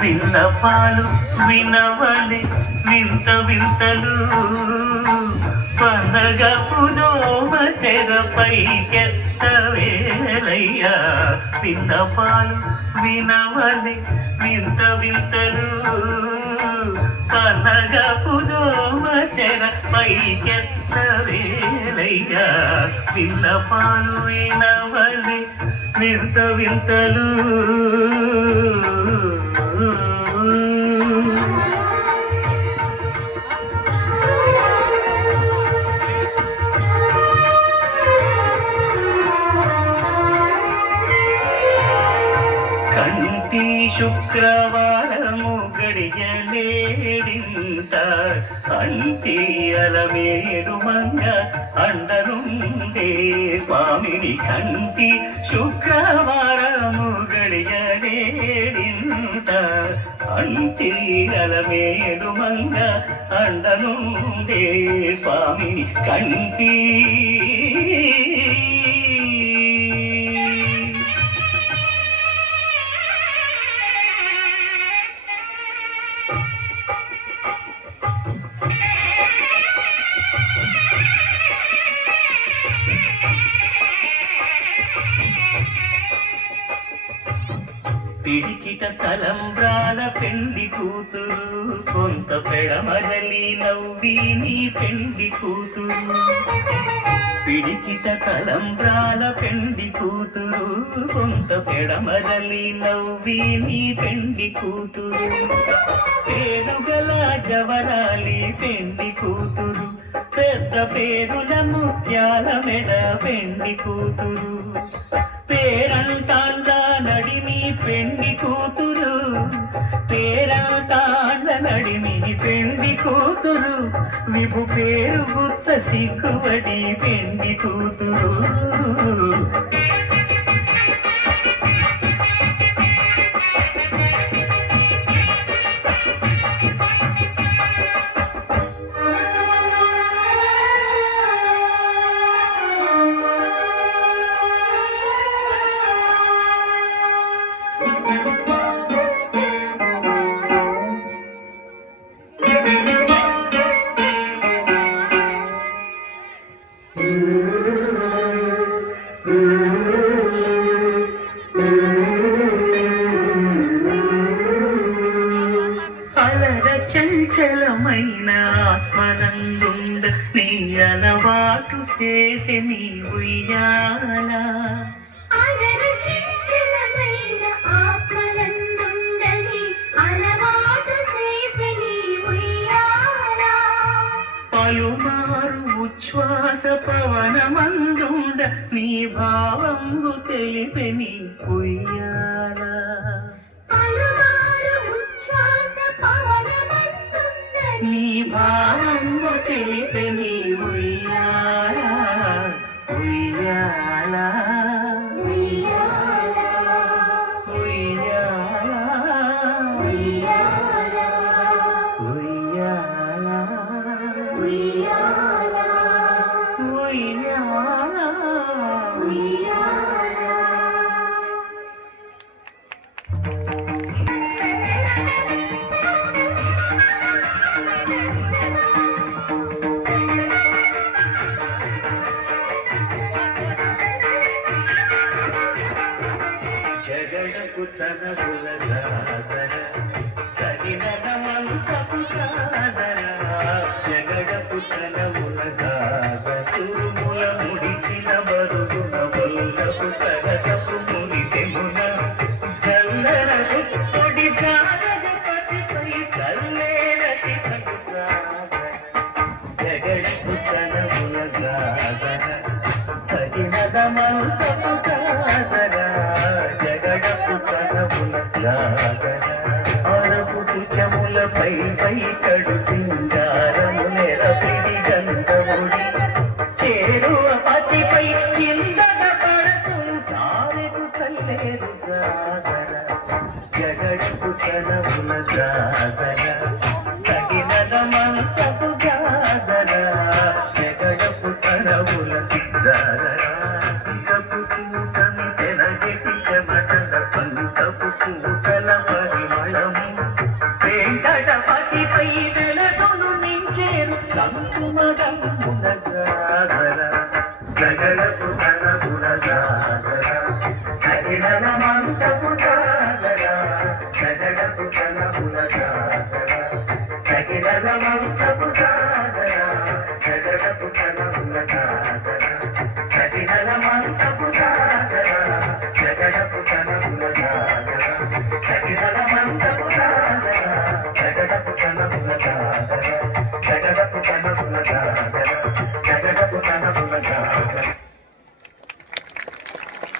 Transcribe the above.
విన్నపాలు వినవలే వింత వింతలు పండగ పుదోమ తెరపై ఎత్తవేలయ్యా. విన్నపాలు వినవలే వింత వింతలు పండగ పుదోమ తెరపై ఎత్తవేలయ్యా. విన్నపాలు వినవలే వింత వింతలు కంటి శుక్రవారము గడియలేడింత అంటి అలమేడు మంగ అండనుండే స్వామిని. కంటి శుక్రవారము గడియలేడింత అంటి అలమేడు మంగ అండనుండే స్వామిని. కంటి పిడికిట తలంబ్రాల పెండి కూతురు కొంత పెడమరలి నవ్వి నీ పెండి కూతురు. పిడికిట తలంబ్రాల పెండి కూతురు కొంత పెడమరలి నవ్వి నీ పెండి కూతురు. పేరుగల జవరాలి పెండి కూతురు పెద్ద పేరుల ముత్యాల మెడ పెండి కూతురు. పేరంటాండ నడిమి పెండి కూతురు పేరంటాండ నడిమి పెండి కూతురు. విభు పేరు గుత్త సిగ్గుబడి పెండి కూతురు. అలర చంచలమైన ఆత్మనందుండ నీ అలవాటు చేసే నీ ఉయ్యాల. పలుమారు ఉచ్ఛ్వాస పవనమందుండ నీ భావంగు తెలిపే నీ ఉయ్యాల. నీ భావంగు తెలిపే నీ ఉయ్యాల ఉయ్యాల జగడకు తనవుల సాదర సరినమంతపు సాదర. జగడకు తనవుల సాదర తురుముల ముడిచిన బరుగున వల్లపు సరసపు మునిసెమున జల్లరకు కొడి జారపతిపై కల్లేలటి సాదర. జగడకు తనవుల సాదర సరినమంతపు సాదర. అరపు తుచములపై పైకడు సింగారము నెరపిడి గంధముడి చేరువ పతిపై కిందన పడతులు దారెకు కల్లేరు సాగర. జగడపు కనముల సాగర తగినదమంతపు జాగర. జగడపు కనముల సాగర. ఇకపు కూటమి తెరగెటి చెమటల పంటపు కూటల పరిమళము వెంకటపతిపై వెలదును నించేరు సంకుమగమున జాగర జగడపు తనపుర జాగర అఖిలల మంటపు జాగర జగడపు తనపుర జాగర అఖిలల